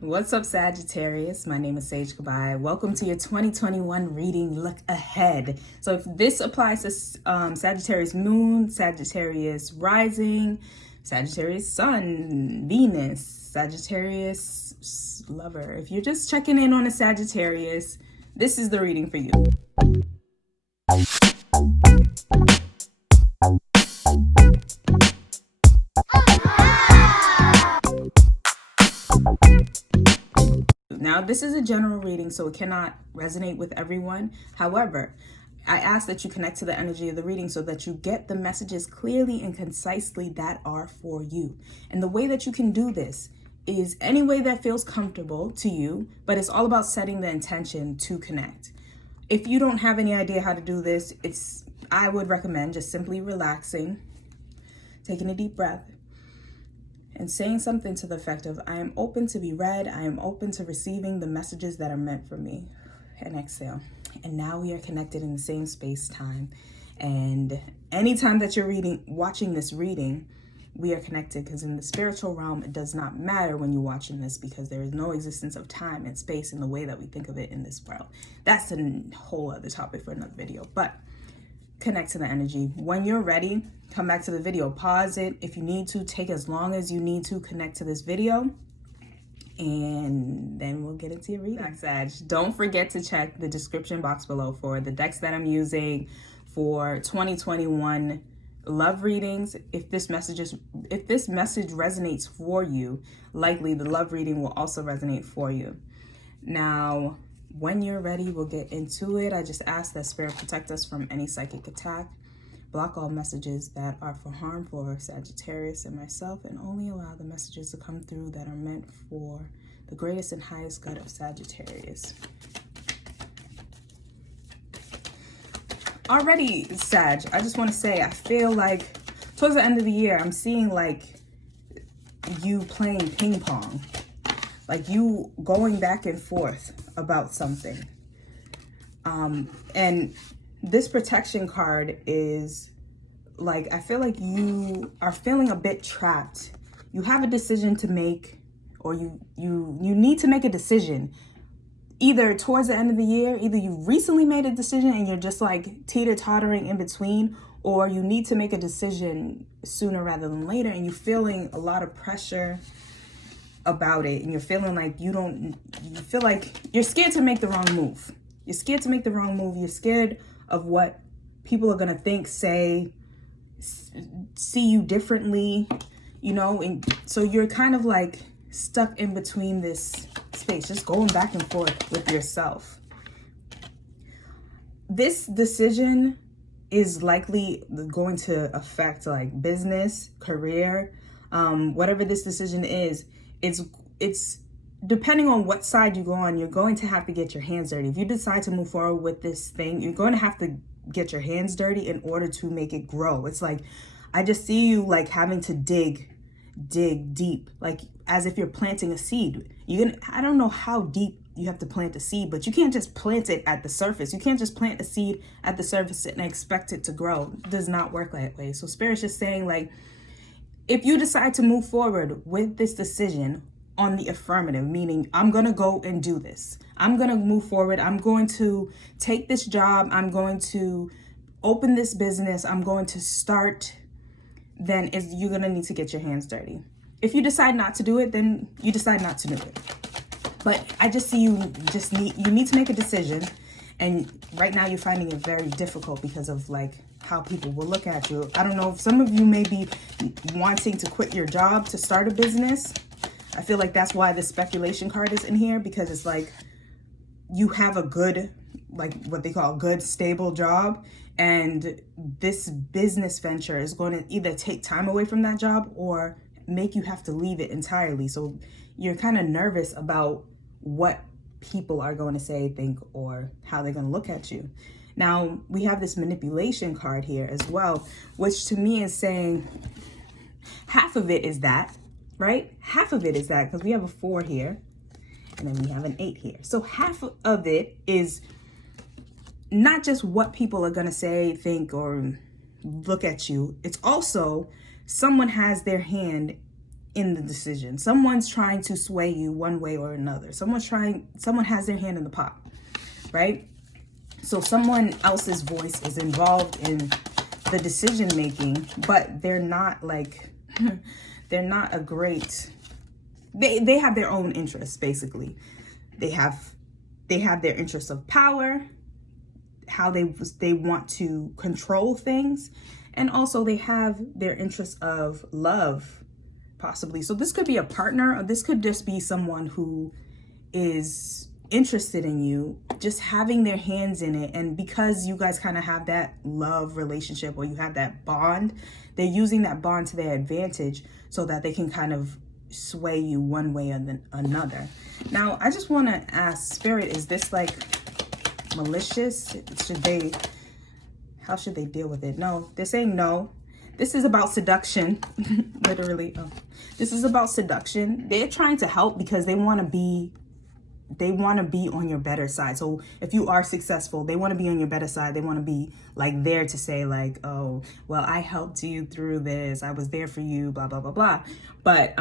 What's up, Sagittarius? My name is Sage Kabai. Welcome to your 2021 reading look ahead. So if this applies to Sagittarius Moon, Sagittarius Rising, Sagittarius Sun, Venus, Sagittarius Lover. If you're just checking in on a Sagittarius, this is the reading for you. Now, this is a general reading, so it cannot resonate with everyone. However, I ask that you connect to the energy of the reading so that you get the messages clearly and concisely that are for you. And the way that you can do this is any way that feels comfortable to you, but it's all about setting the intention to connect. If you don't have any idea how to do this, I would recommend just simply relaxing, taking a deep breath, and saying something to the effect of, I am open to be read. I am open to receiving the messages that are meant for me. And exhale. And now we are connected in the same space time. And anytime that you're watching this reading, we are connected, because in the spiritual realm, it does not matter when you're watching this, because there is no existence of time and space in the way that we think of it in this world. That's a whole other topic for another video. But connect to the energy. When you're ready, come back to the video, pause it. If you need to, take as long as you need to connect to this video, and then we'll get into your reading. Sag, don't forget to check the description box below for the decks that I'm using for 2021 love readings. If this message resonates for you, likely the love reading will also resonate for you. Now, when you're ready, we'll get into it. I just ask that Spirit protect us from any psychic attack, block all messages that are for harm for Sagittarius and myself, and only allow the messages to come through that are meant for the greatest and highest good of Sagittarius. Already, Sag, I just want to say, I feel like towards the end of the year, I'm seeing like you playing ping pong. Like you going back and forth about something. And this protection card is like, I feel like you are feeling a bit trapped. You have a decision to make, or you need to make a decision either towards the end of the year. Either you recently made a decision and you're just like teeter-tottering in between, or you need to make a decision sooner rather than later, and you're feeling a lot of pressure about it, and you're feeling like you feel like you're scared to make the wrong move. You're scared to make the wrong move. You're scared of what people are going to think, say, see you differently, and so you're kind of like stuck in between this space, just going back and forth with yourself. This decision is likely going to affect like business, career, whatever this decision is. It's depending on what side you go on, you're going to have to get your hands dirty. If you decide to move forward with this thing, you're going to have to get your hands dirty in order to make it grow. It's like, I just see you like having to dig deep, like as if you're planting a seed. I don't know how deep you have to plant a seed, but you can't just plant it at the surface. You can't just plant a seed at the surface and expect it to grow. It does not work that way. So Spirit's just saying, like, if you decide to move forward with this decision on the affirmative, meaning I'm going to go and do this, I'm going to move forward, I'm going to take this job, I'm going to open this business, I'm going to start, then you're going to need to get your hands dirty. If you decide not to do it, then you decide not to do it. But I just see you need to make a decision. And right now you're finding it very difficult because of like how people will look at you. I don't know if some of you may be wanting to quit your job to start a business. I feel like that's why the speculation card is in here, because it's like you have a good, like what they call a good, stable job. And this business venture is going to either take time away from that job or make you have to leave it entirely. So you're kind of nervous about what people are going to say, think, or how they're going to look at you. Now, we have this manipulation card here as well, which to me is saying half of it is that, right? Half of it is that, because we have a 4 here and then we have an 8 here. So half of it is not just what people are going to say, think, or look at you. It's also someone has their hand in the decision. Someone's trying to sway you one way or another. Someone has their hand in the pot, right? So someone else's voice is involved in the decision making, but they're not like, they're not a great, they have their own interests, basically. They have their interests of power, how they want to control things, and also they have their interests of love, possibly. So this could be a partner, or this could just be someone who is interested in you, just having their hands in it. And because you guys kind of have that love relationship, or you have that bond, they're using that bond to their advantage so that they can kind of sway you one way or another. Now, I just want to ask Spirit, is this like malicious? How should they deal with it? No, they're saying no. This is about seduction. Literally. Oh. This is about seduction. They're trying to help because they want to be on your better side. So if you are successful, they want to be on your better side. They want to be like there to say like, oh, well, I helped you through this. I was there for you, blah, blah, blah, blah. But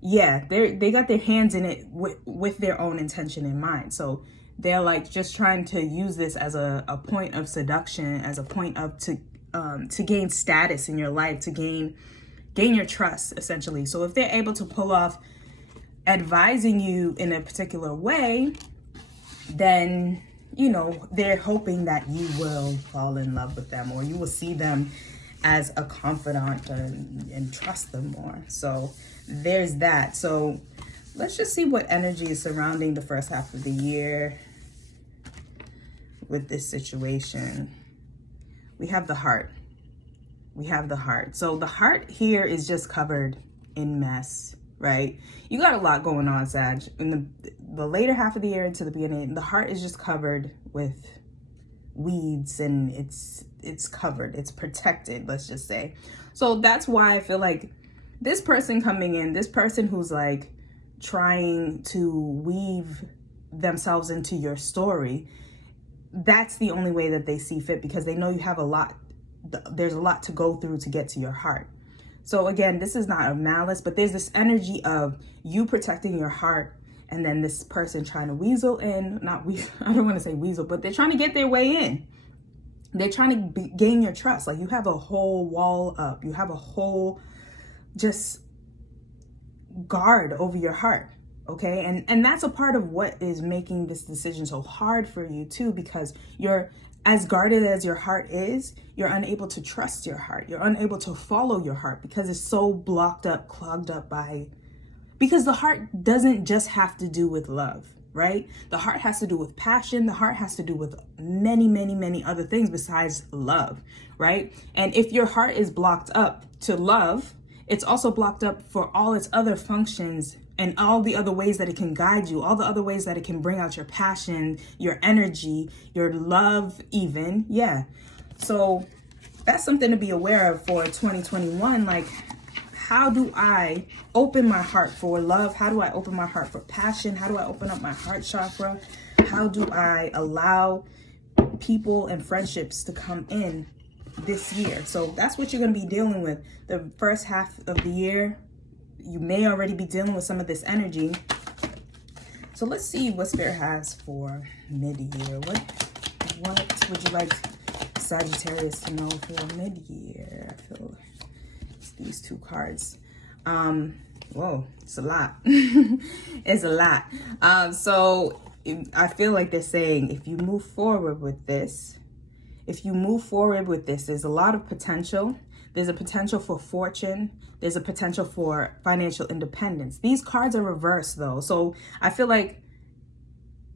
yeah, they got their hands in it with their own intention in mind. So they're like just trying to use this as a point of seduction, as a point of to gain status in your life, to gain your trust, essentially. So if they're able to pull off advising you in a particular way, then, you know, they're hoping that you will fall in love with them, or you will see them as a confidant and trust them more. So there's that. So let's just see what energy is surrounding the first half of the year with this situation. We have the heart. We have the heart. So the heart here is just covered in mess, right? You got a lot going on, Sag. In the later half of the year into the beginning, the heart is just covered with weeds, and it's covered, it's protected, let's just say. So that's why I feel like this person coming in, this person who's like trying to weave themselves into your story, that's the only way that they see fit, because they know you have there's a lot to go through to get to your heart. So again, this is not a malice, but there's this energy of you protecting your heart, and then this person trying to weasel in, I don't want to say weasel, but they're trying to get their way in. They're trying to gain your trust. Like, you have a whole wall up. You have a whole just guard over your heart. Okay. And that's a part of what is making this decision so hard for you too, because you're as guarded as your heart is, you're unable to trust your heart. You're unable to follow your heart because it's so blocked up, clogged up because the heart doesn't just have to do with love, right? The heart has to do with passion. The heart has to do with many, many, many other things besides love, right? And if your heart is blocked up to love, it's also blocked up for all its other functions and all the other ways that it can guide you, all the other ways that it can bring out your passion, your energy, your love even. Yeah. So that's something to be aware of for 2021. Like, how do I open my heart for love? How do I open my heart for passion? How do I open up my heart chakra? How do I allow people and friendships to come in this year? So that's what you're going to be dealing with the first half of the year. You may already be dealing with some of this energy. So let's see what Spirit has for mid-year. What would you like Sagittarius to know for mid-year? I feel it's these two cards. Whoa, it's a lot. It's a lot. So I feel like they're saying if you move forward with this, there's a lot of potential. There's a potential for fortune. There's a potential for financial independence. These cards are reversed though. So I feel like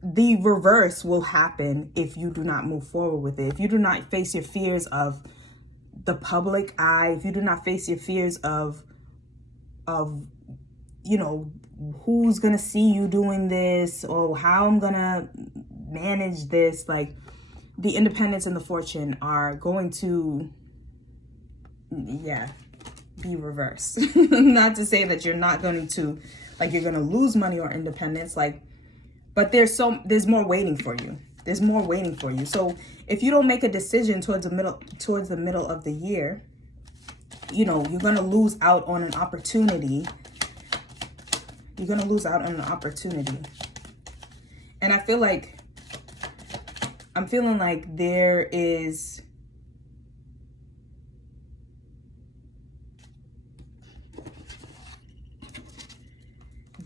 the reverse will happen if you do not move forward with it. If you do not face your fears of the public eye, if you do not face your fears of you know, who's gonna see you doing this, or how I'm gonna manage this, like, the independence and the fortune are going to, yeah, be reversed. Not to say that you're not going to, like, you're going to lose money or independence, like, but there's more waiting for you. There's more waiting for you. So if you don't make a decision towards the middle of the year, you know, you're going to lose out on an opportunity. You're going to lose out on an opportunity. And I feel like, I'm feeling like there is,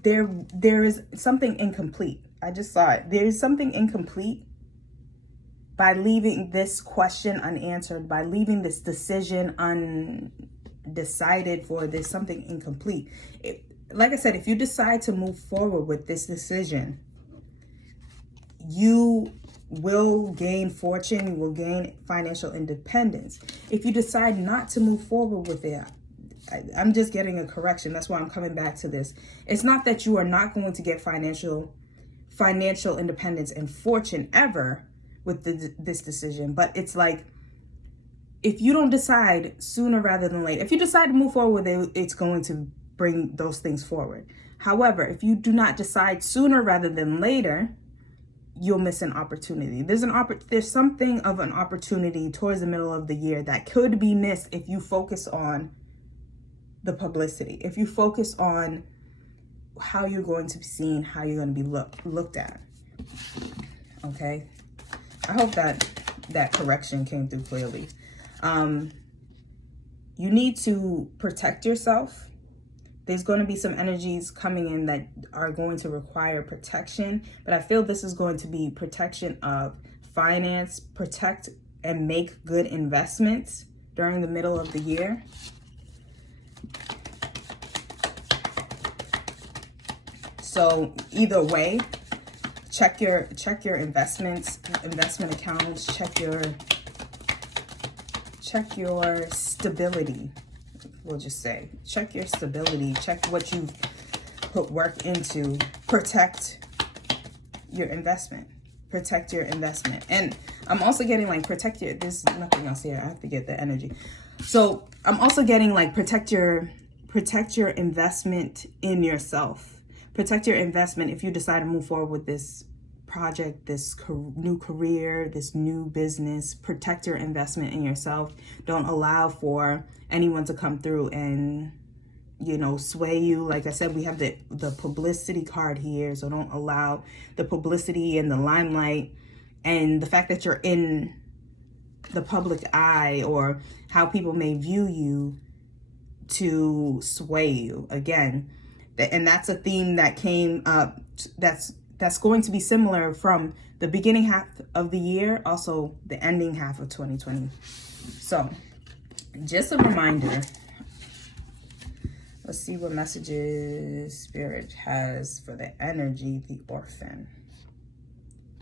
there is something incomplete. I just saw it. There is something incomplete by leaving this question unanswered, by leaving this decision undecided for. There's something incomplete. Like I said, if you decide to move forward with this decision, you will gain fortune, you will gain financial independence. If you decide not to move forward with it, I'm just getting a correction. That's why I'm coming back to this. It's not that you are not going to get financial independence and fortune ever with this decision, but it's like, if you don't decide sooner rather than later, if you decide to move forward with it, it's going to bring those things forward. However, if you do not decide sooner rather than later, you'll miss an opportunity. There's something of an opportunity towards the middle of the year that could be missed if you focus on the publicity, if you focus on how you're going to be seen, how you're going to be looked at. Okay, I hope that correction came through clearly. You need to protect yourself. There's going to be some energies coming in that are going to require protection, but I feel this is going to be protection of finance, protect and make good investments during the middle of the year. So either way, check your investment accounts, check your stability. We'll just say, check your stability, check what you've put work into, protect your investment. And I'm also getting like there's nothing else here. I have to get the energy. So I'm also getting like protect your investment in yourself. Protect your investment if you decide to move forward with this project, this new career, this new business. Protect your investment in yourself. Don't allow for anyone to come through and, you know, sway you. Like I said, we have the publicity card here, so don't allow the publicity and the limelight and the fact that you're in the public eye or how people may view you to sway you. Again, and that's a theme that came up that's going to be similar from the beginning half of the year, also the ending half of 2020. So just a reminder, let's see what messages Spirit has for the energy, the orphan.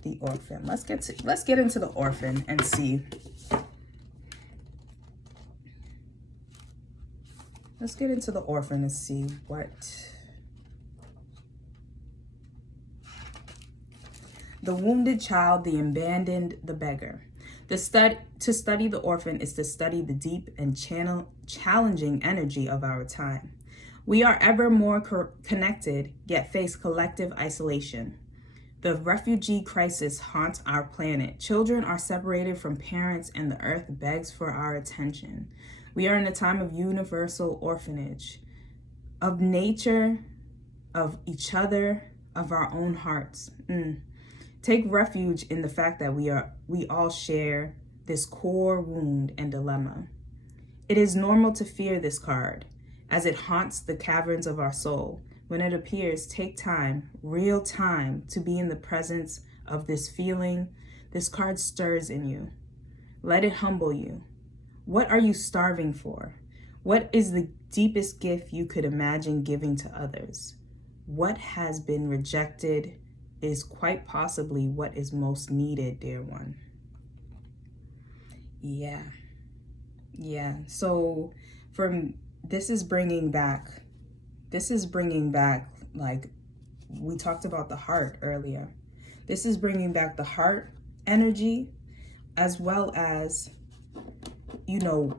Let's get into the orphan and see. Let's get into the orphan and see what. The wounded child, the abandoned, the beggar. To study the orphan is to study the deep and challenging energy of our time. We are ever more connected, yet face collective isolation. The refugee crisis haunts our planet. Children are separated from parents, and the earth begs for our attention. We are in a time of universal orphanage, of nature, of each other, of our own hearts. Take refuge in the fact that we all share this core wound and dilemma. It is normal to fear this card, as it haunts the caverns of our soul. When it appears, take time, real time, to be in the presence of this feeling. This card stirs in you. Let it humble you. What are you starving for? What is the deepest gift you could imagine giving to others? What has been rejected is quite possibly what is most needed, dear one. Yeah. So this is bringing back, like we talked about the heart earlier. This is bringing back the heart energy, as well as, you know,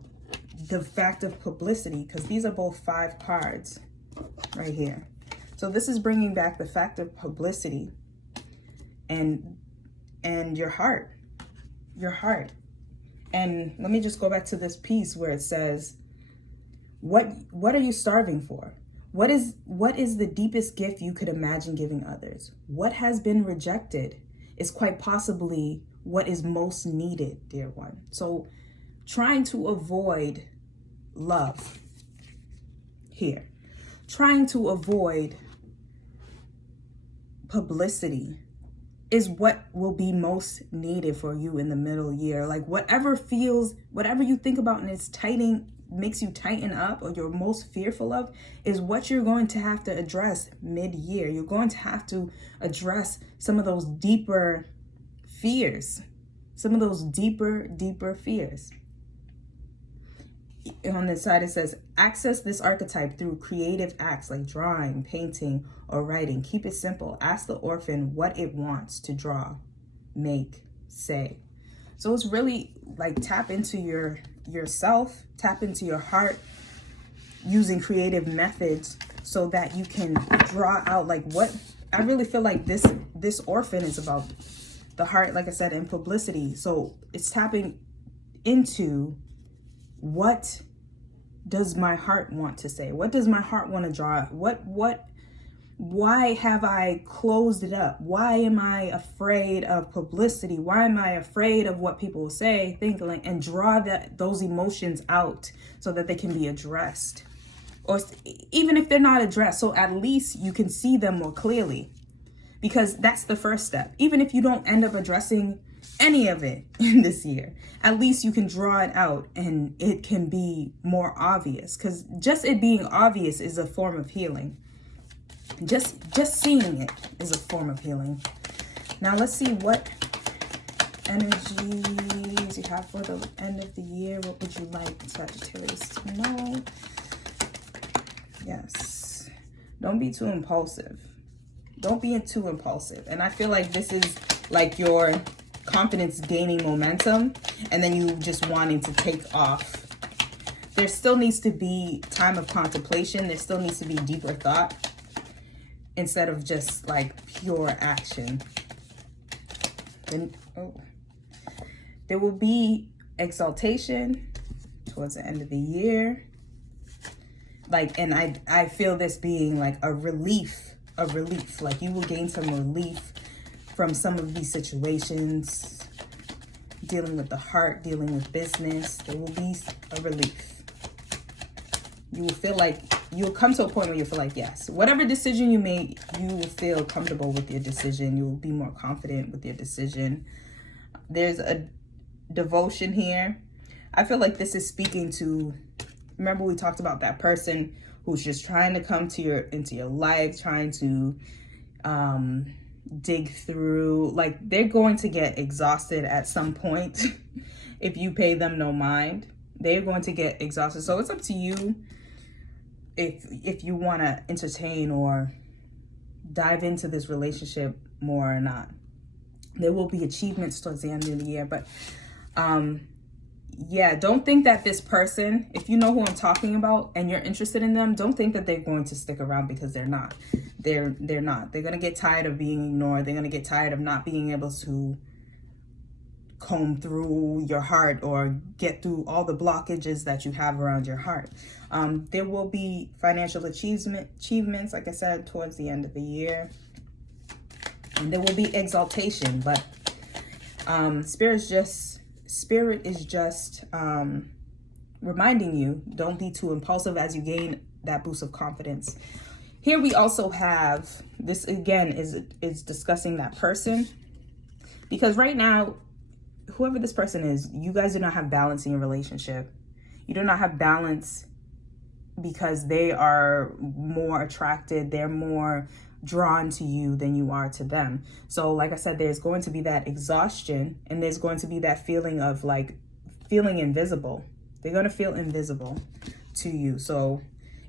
the fact of publicity, because these are both 5 cards right here. So this is bringing back the fact of publicity and your heart. And let me just go back to this piece where it says, What are you starving for? What is the deepest gift you could imagine giving others? What has been rejected is quite possibly what is most needed, dear one. So trying to avoid love here, trying to avoid publicity is what will be most needed for you in the middle year. Like whatever you think about and it's makes you tighten up, or you're most fearful of, is what you're going to have to address mid-year. You're going to have to address some of those deeper fears, deeper fears. On this side, it says, access this archetype through creative acts like drawing, painting, or writing. Keep it simple. Ask the orphan what it wants to draw, make, say. So it's really like tap into yourself, tap into your heart using creative methods so that you can draw out like what I really feel like this orphan is about. The heart, like I said, and publicity. So it's tapping into, what does my heart want to say? What does my heart want to draw? Why have I closed it up? Why am I afraid of publicity? Why am I afraid of what people will say, think, and draw those emotions out so that they can be addressed? Or even if they're not addressed, so at least you can see them more clearly, because that's the first step. Even if you don't end up addressing any of it in this year, at least you can draw it out and it can be more obvious, because just it being obvious is a form of healing. Just seeing it is a form of healing. Now let's see what energies you have for the end of the year. What would you like Sagittarius to know? Yes, don't be too impulsive. Don't be too impulsive. And I feel like this is like your confidence gaining momentum and then you just wanting to take off. There still needs to be time of contemplation. There still needs to be deeper thought instead of just like pure action. And there will be exaltation towards the end of the year. Like, and I feel this being like a relief. Like you will gain some relief from some of these situations, dealing with the heart, dealing with business. There will be a relief. You will feel like, you'll come to a point where you feel like, yes, whatever decision you make, you will feel comfortable with your decision. You will be more confident with your decision. There's a devotion here. I feel like this is speaking to, remember we talked about that person who's just trying to come to into your life, trying to dig through, like they're going to get exhausted at some point. If you pay them no mind, they're going to get exhausted. So it's up to you if you want to entertain or dive into this relationship more or not. There will be achievements towards the end of the year, but yeah, don't think that this person, if you know who I'm talking about and you're interested in them, don't think that they're going to stick around, because they're not. They're not. They're going to get tired of being ignored. They're going to get tired of not being able to comb through your heart or get through all the blockages that you have around your heart. There will be financial achievements, like I said, towards the end of the year. And there will be exaltation, but Spirit is just reminding you, don't be too impulsive as you gain that boost of confidence. Here we also have, this again is discussing that person, because right now, whoever this person is, you guys do not have balance in your relationship. You do not have balance because they are more attracted, they're more drawn to you than you are to them. So like I said, there's going to be that exhaustion, and there's going to be that feeling of like feeling invisible. They're going to feel invisible to you. So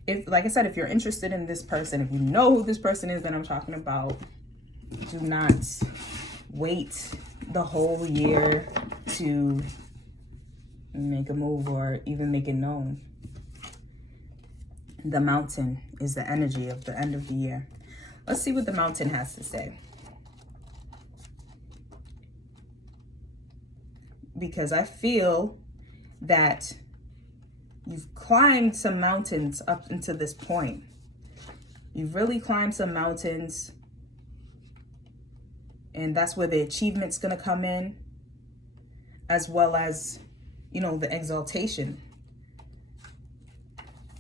if, like I said, if you're interested in this person, if you know who this person is that I'm talking about, do not wait the whole year to make a move or even make it known. The Mountain is the energy of the end of the year. Let's see what the Mountain has to say. Because I feel that You've climbed some mountains up into this point. You've really climbed some mountains. And that's where the achievement's going to come in, as well as, you know, the exaltation.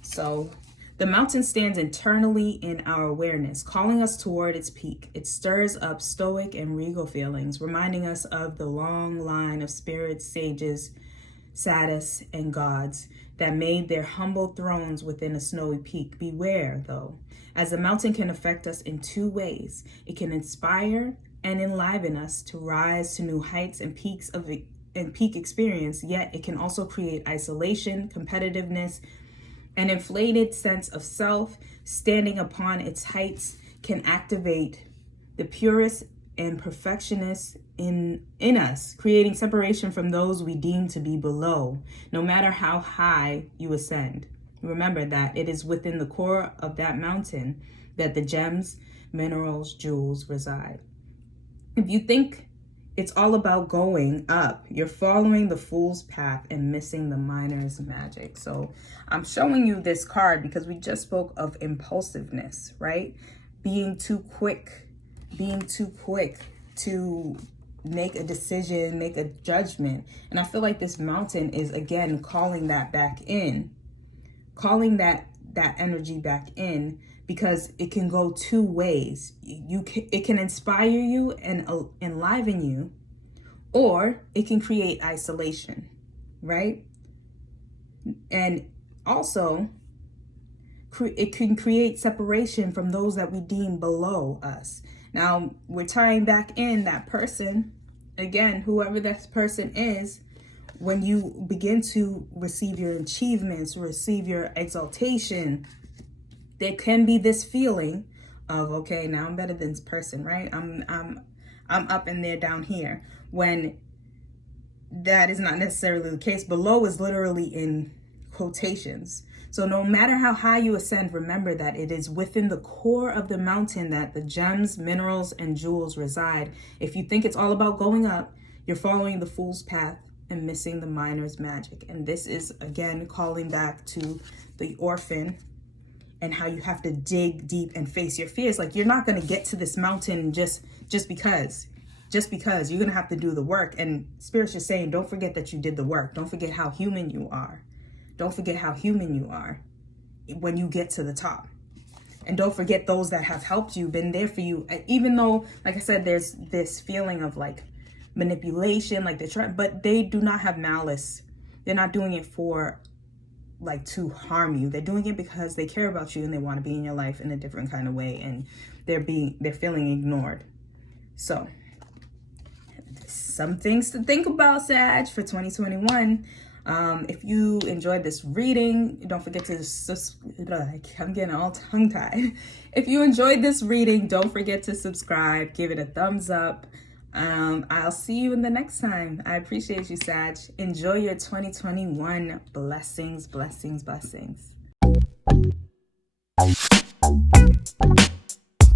So the mountain stands internally in our awareness, calling us toward its peak. It stirs up stoic and regal feelings, reminding us of the long line of spirits, sages, saddists, and gods that made their humble thrones within a snowy peak. Beware, though, as the mountain can affect us in two ways. It can inspire and enliven us to rise to new heights and peak experience, yet it can also create isolation, competitiveness, an inflated sense of self. Standing upon its heights can activate the purest and perfectionists in us, creating separation from those we deem to be below, no matter how high you ascend. Remember that it is within the core of that mountain that the gems, minerals, jewels reside. If you think it's all about going up, you're following the fool's path and missing the miner's magic. So I'm showing you this card because we just spoke of impulsiveness, right? Being too quick to make a decision, make a judgment. And I feel like this mountain is, again, calling that back in, calling that energy back in, because it can go two ways. It can inspire you and enliven you, or it can create isolation, right? And also, it can create separation from those that we deem below us. Now, we're tying back in that person, again, whoever that person is. When you begin to receive your achievements, receive your exaltation, there can be this feeling of, okay, now I'm better than this person, right? I'm up and they're down here. When that is not necessarily the case. Below is literally in quotations. So no matter how high you ascend, remember that it is within the core of the mountain that the gems, minerals, and jewels reside. If you think it's all about going up, you're following the fool's path and missing the miner's magic. And this is, again, calling back to the orphan and how you have to dig deep and face your fears. Like, you're not going to get to this mountain just because. Just because. You're going to have to do the work. And Spirit's just saying, don't forget that you did the work. Don't forget how human you are. Don't forget how human you are when you get to the top. And don't forget those that have helped you, been there for you. Even though, like I said, there's this feeling of like manipulation, like they're trying, but they do not have malice. They're not doing it for like to harm you. They're doing it because they care about you and they want to be in your life in a different kind of way, and they're feeling ignored. So some things to think about, Sag, for 2021. If you enjoyed this reading, don't forget to I'm getting all tongue-tied. If you enjoyed this reading, don't forget to subscribe, give it a thumbs up. I'll see you in the next time. I appreciate you, Sag. Enjoy your 2021. Blessings, blessings, blessings.